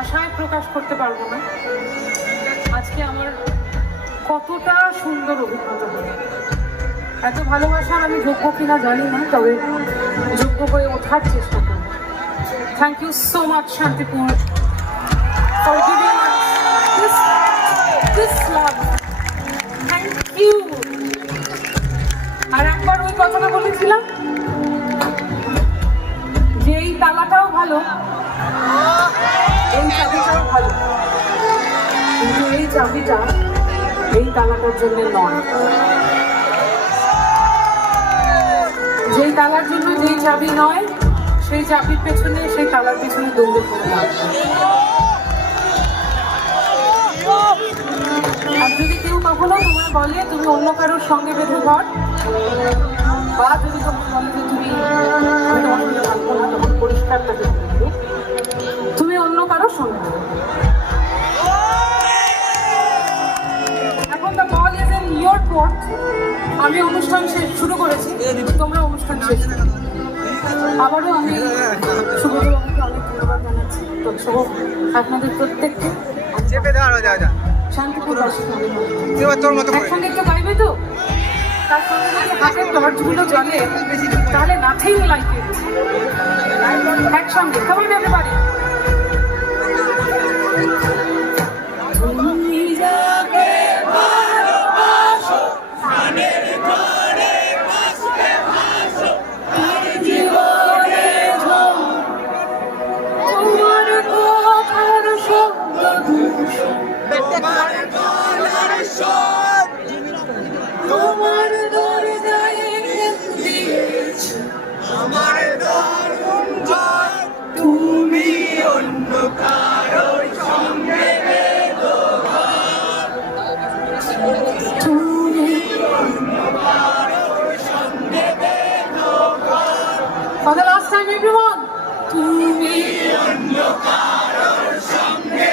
ভাষায় প্রকাশ করতে পারবো না আজকে আমার কতটা সুন্দর অভিজ্ঞতা হবে। এত ভালোবাসা আমি যোগ্য কিনা জানি না, তবে যোগ্য হয়ে ওঠার চেষ্টা করব। Thank you so much Shantipur for giving this love. Thank you. আর একবার ওই কথাটা বলেছিলাম যে এই তালাটাও ভালো, এই চাবিটাও ভালো, কিন্তু এই চাবিটা এই তালাটার জন্য নয়। যেই তালার জন্য যেই চাবি নয়, সেই চাবির পেছনে, সেই তালার পেছনে দৌড়ে পড়ে লাগবে। আর যদি কেউ কখনো তোমার বলে তুমি অন্য কারোর সঙ্গে বেঁধে ঘর, বা যদি তোমার বলে যে তুমি থাকবো না, তখন পরিষ্কার থাকে তুমি অন্য কারোর সঙ্গে। এখন the ball is in your court. আমি অনুষ্ঠান শুরু করেছি, তোমরা অনুষ্ঠান শেষ। আবারও আমি সুব্রতবাবুকে অনেক ধন্যবাদ জানাচ্ছি, শুভ আপনাদের প্রত্যেককে। শান্তিপুরবাসী একসঙ্গে একটু গাইবে তো, তার সঙ্গে যদি হাতের টর্চগুলো জ্বলে তাহলে নাথিং লাইক ইট। একসঙ্গে সবাই বেঁধে পারি। তোমার দরজায় দিয়েছো আমার দরজা, তুমি অন্য কারোর সঙ্গে বেঁধো ঘর, তুমি অন্য কারোর সঙ্গে বেঁধো ঘর। For the last time everyone, তুমি অন্য কারোর সঙ্গে